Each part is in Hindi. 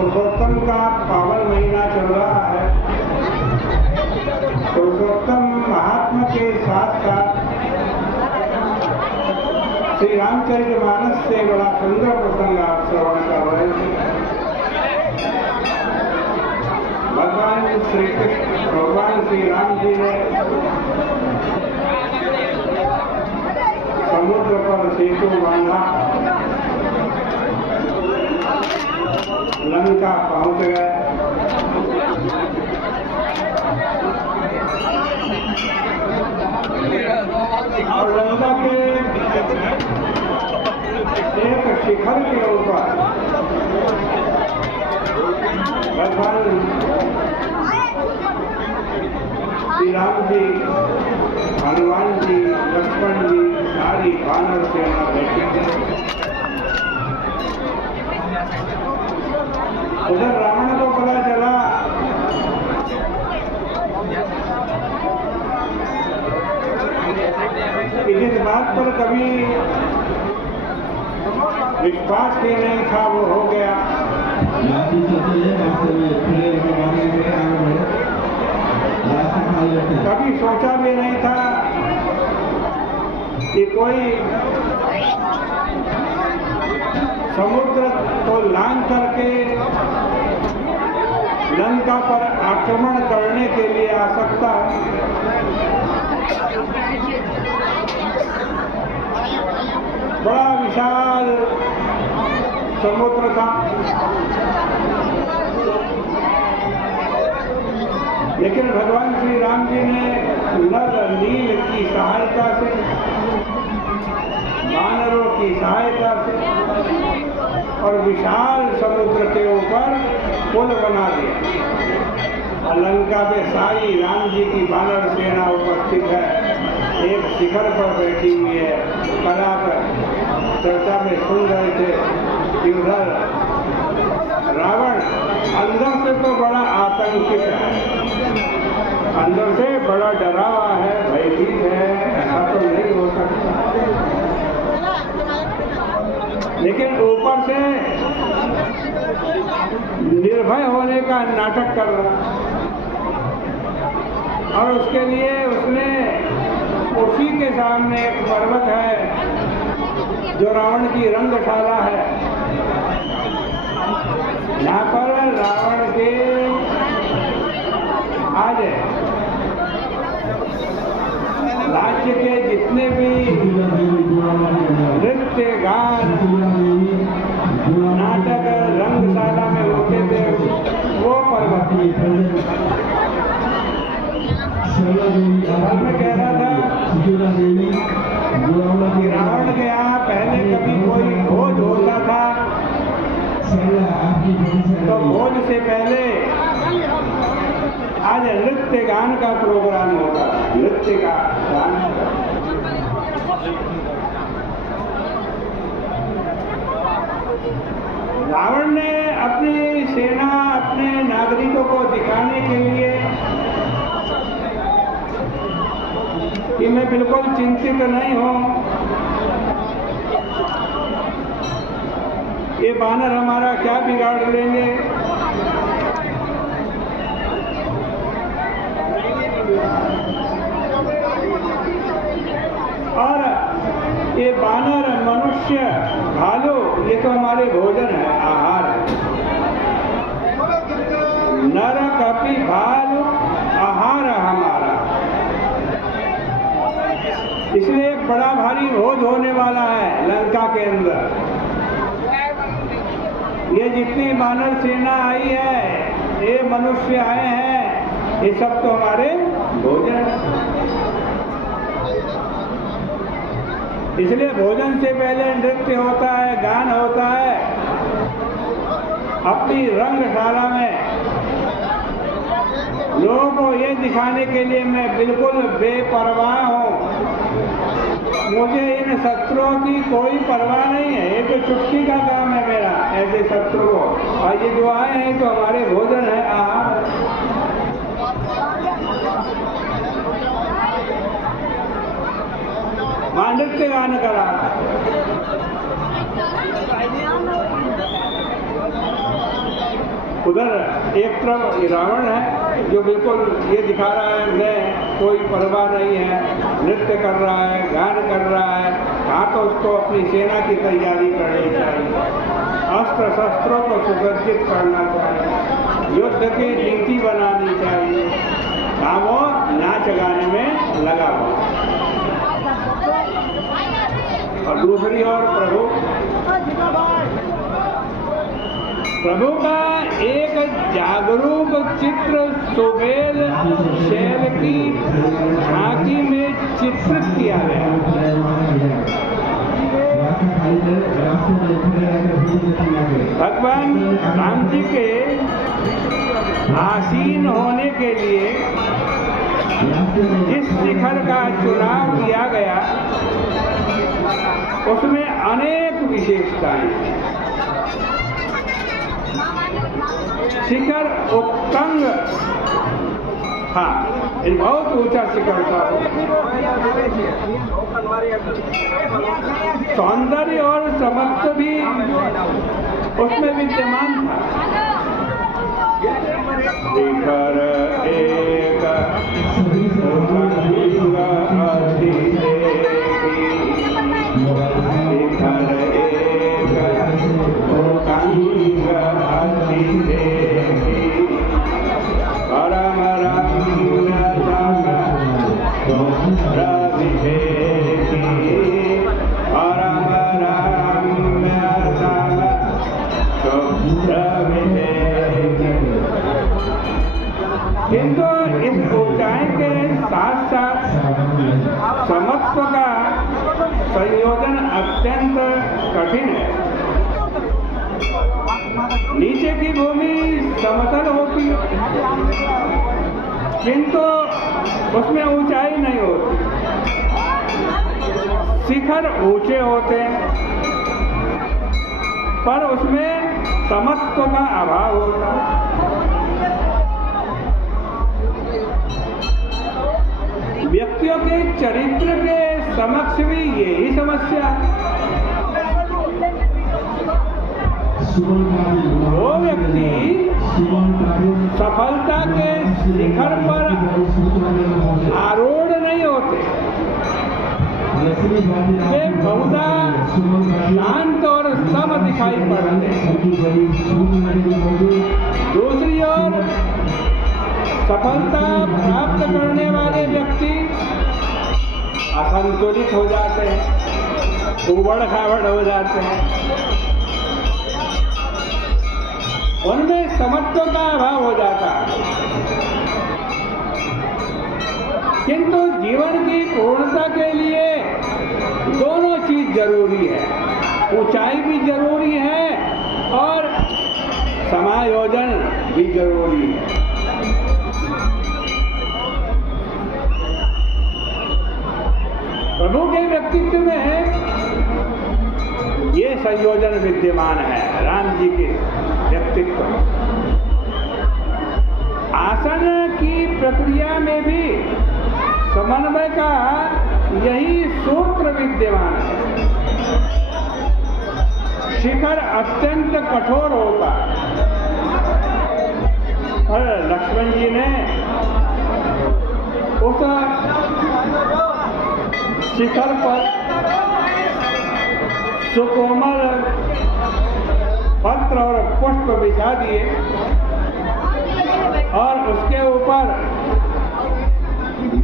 पुरुषोत्तम का पावन महीना चल रहा है। पुरुषोत्तम महात्मा के साथ साथ श्री रामचरितमानस से बड़ा सुंदर प्रसंग आप श्रवण कर रहे थे। भगवान श्री कृष्ण, भगवान श्री राम जी ने समुद्र पर सेतु बांधा, लंका पहुंच गए। और लंका के एक शिखर के ऊपर भगवान श्री राम जी, हनुमान जी, लक्ष्मण जी, सारी वानर सेना बैठी थी। उधर रावण को पता चला कि जिस बात पर कभी विश्वास ही नहीं था वो हो गया। कभी सोचा भी नहीं था कि कोई समुद्र को लांघ करके लंका पर आक्रमण करने के लिए आ सकता है। बड़ा विशाल समुद्र था, लेकिन भगवान श्री राम जी ने नर नील की सहायता से, वानरों की सहायता से और विशाल समुद्र के ऊपर पुल बना दिया। लंका में सारी राम जी की वानर सेना उपस्थित है, एक शिखर पर बैठी हुई है। कल आप चर्चा में सुन रहे थे कि उधर रावण अंदर से तो बड़ा आतंकित है, अंदर से बड़ा डरा हुआ है, भयभीत है, ऐसा तो नहीं हो सकता। लेकिन ऊपर से निर्भय होने का नाटक कर रहा, और उसके लिए उसने उसी के सामने एक पर्वत है जो रावण की रंगशाला है, यहाँ पर रावण के आज राज्य के जितने भी नृत्य, गान, नाटक रंगशाला में होते थे वो पर्वत मैं कह रहा था कि रावण के यहाँ पहले कभी कोई भोज होता था तो भोज से पहले आज नृत्य गान का प्रोग्राम होता है। नृत्य का गान रावण ने अपनी सेना, अपने नागरिकों को दिखाने के लिए कि मैं बिल्कुल चिंतित नहीं हूं, ये वानर हमारा क्या बिगाड़ लेंगे, और ये वानर, मनुष्य, भालू ये तो हमारे भोजन है, आहार है। नर कपि भालू आहार हमारा। इसलिए एक बड़ा भारी भोज होने वाला है लंका के अंदर। ये जितनी वानर सेना आई है, ये मनुष्य आए हैं, ये सब तो हमारे भोजन है। इसलिए भोजन से पहले नृत्य होता है, गान होता है। अपनी रंगशाला में लोगों को ये दिखाने के लिए मैं बिल्कुल बेपरवाह हूँ, मुझे इन शत्रुओं की कोई परवाह नहीं है। ये तो चुटकी का काम है मेरा, ऐसे शत्रु को, और ये जो आए हैं तो हमारे भोजन है, आहार। नृत्य गान करा, उधर एक तरफ रावण है जो बिल्कुल ये दिखा रहा है मैं कोई परवाह नहीं है, नृत्य कर रहा है, गान कर रहा है। हाँ, तो उसको अपनी सेना की तैयारी करनी चाहिए, अस्त्र शस्त्रों को सुसज्जित करना चाहिए, युद्ध की नीति बनानी चाहिए। हाँ, वो नाच गाने में लगा हुआ। और दूसरी ओर प्रभु का एक जागरूक चित्र सुबेद शैल की झांकी में चित्रित किया गया। भगवान राम जी के आसीन होने के लिए जिस शिखर का चुनाव किया गया उसमें अनेक विशेषताएं। शिखर उत्तंग था, एक बहुत ऊंचा शिखर था। सौंदर्य और समत्व भी उसमें विद्यमान था। शिखर एक किंतु इस ऊंचाई के साथ साथ समत्व का संयोजन अत्यंत कठिन है। नीचे की भूमि समतल होती है किंतु उसमें ऊंचाई नहीं होती। शिखर ऊंचे होते हैं पर उसमें समत्व का अभाव होता है। व्यक्तियों के चरित्र के समक्ष भी यही समस्या है। वो व्यक्ति सफलता के शिखर पर आरूढ़ नहीं होते, वे बहुधा शांत और सम दिखाई पड़ते। दूसरी ओर सफलता प्राप्त करने वाले व्यक्ति असंतुलित हो जाते हैं, उबड़ खाबड़ हो जाते हैं, उनमें समत्व का अभाव हो जाता है। किंतु जीवन की पूर्णता के लिए दोनों चीज जरूरी है, ऊंचाई भी जरूरी है और समायोजन भी जरूरी है। प्रभु के व्यक्तित्व में ये संयोजन विद्यमान है। राम जी के व्यक्तित्व आसन की प्रक्रिया में भी समन्वय का यही सूत्र विद्यमान है। शिखर अत्यंत कठोर होता और लक्ष्मण जी ने उस शिखर पर सुकोमल पत्र और पुष्प बिछा दिए और उसके ऊपर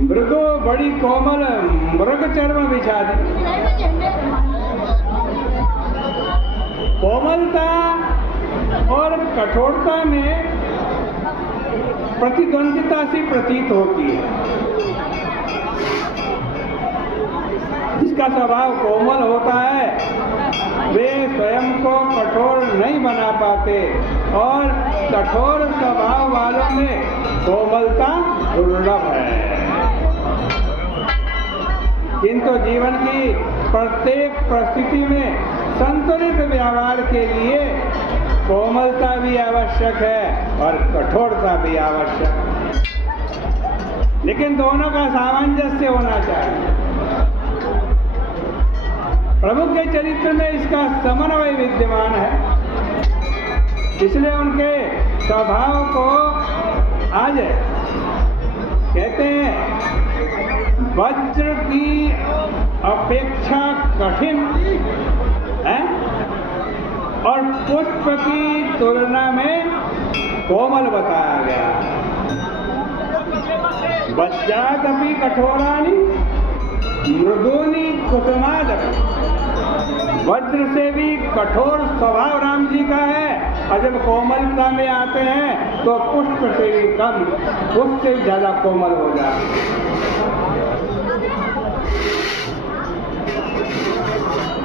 मृदु बड़ी कोमल मृग चर्म बिछा दी। कोमलता और कठोरता में प्रतिद्वंदिता सी प्रतीत होती है। जिसका स्वभाव कोमल होता है वे स्वयं को कठोर नहीं बना पाते और कठोर स्वभाव वालों में कोमलता दुर्लभ है। किंतु जीवन की प्रत्येक परिस्थिति में संतुलित व्यवहार के लिए कोमलता भी आवश्यक है और कठोरता भी आवश्यक है, लेकिन दोनों का सामंजस्य होना चाहिए। प्रभु के चरित्र में इसका समन्वय विद्यमान है। इसलिए उनके स्वभाव को आज कहते हैं वज्र की अपेक्षा कठिन है और पुष्प की तुलना में कोमल बताया गया। वज्रादपि कठोरानि मृदूनि कुसुमादपि। वज्र से भी कठोर स्वभाव राम जी का है और जब कोमलता में आते हैं तो पुष्प से भी कम, उससे भी ज्यादा कोमल हो जाते हैं।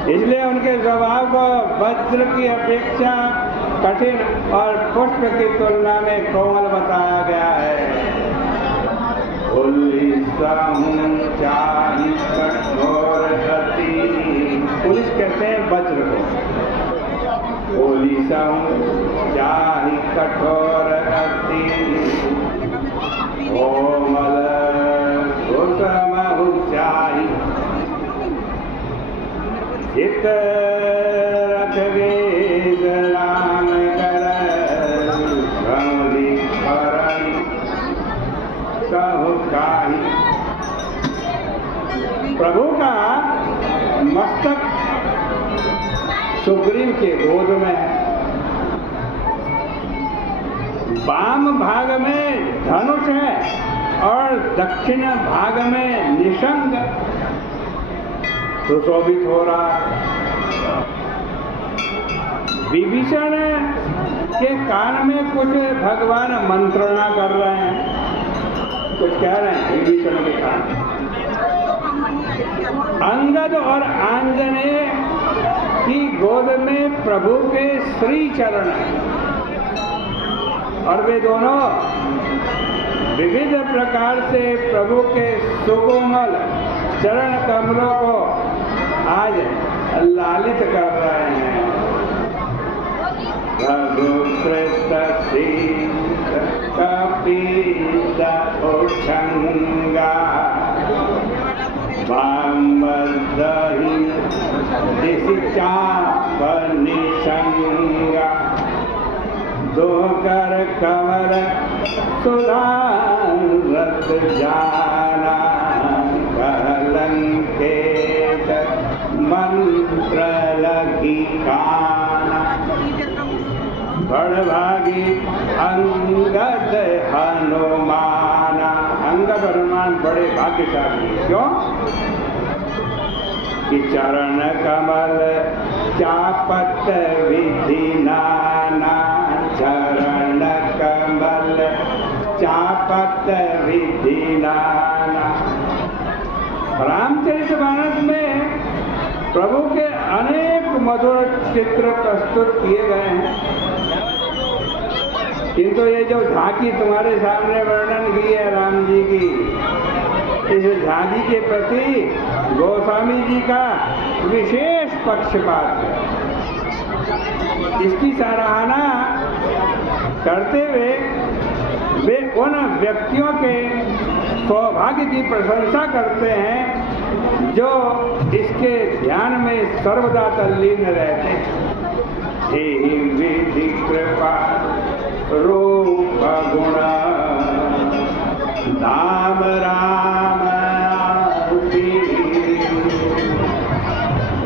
इसलिए उनके स्वभाव को वज्र की अपेक्षा कठिन और पुष्प की तुलना में कोमल बताया गया है। कठोर गति, पुलिस कहते हैं वज्र को। चाहि कठोर गति कोमल कुसुम चाहि चित रख वेद राम कर समुदि करई कहु काहि। प्रभु का मस्तक सुग्रीव के गोद में है, वाम भाग में धनुष है और दक्षिण भाग में निशंग सुशोभित हो रहा है। विभीषण के कान में कुछ भगवान मंत्रणा कर रहे हैं, कुछ कह रहे हैं विभीषण के कान। अंगद और आंजनेय की गोद में प्रभु के श्री चरण हैं और वे दोनों विविध प्रकार से प्रभु के सुकोमल चरण कमलों को आज लालित कर रहे हैं। रघुकृत शीत कपीत उच्छृंगा वामदहि दिशि चाप निशंगा दोकर कमर सुधारत जाना कहलंकेत मंत्र लगी काना बड़भागी अंगद हनुमाना। अंगद हनुमान बड़े भाग्यशाली। क्यों? कि चरण कमल चापत विधि नाना, चरण कमल चापत विधि नाना। रामचरितमानस में प्रभु के अनेक मधुर चित्र प्रस्तुत किए गए हैं, किंतु ये जो झांकी तुम्हारे सामने वर्णन की है राम जी की, इस झांकी के प्रति गोस्वामी जी का विशेष पक्षपात है। इसकी सराहना करते हुए वे उन व्यक्तियों के सौभाग्य की प्रशंसा करते हैं जो इसके ध्यान में सर्वदा तल्लीन रहते हैं। हे विधि कृपा रूप गुण नाम राम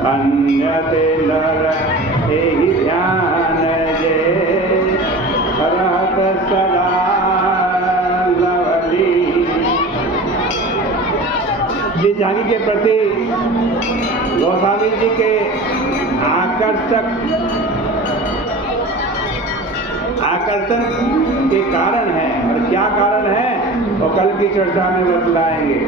धन्य ते नर एहि ध्यान जे रहत सदा लवली। जिस झांकी के प्रति गोस्वामी जी के आकर्षण के कारण है, और क्या कारण है वो कल की चर्चा में बतलाएंगे।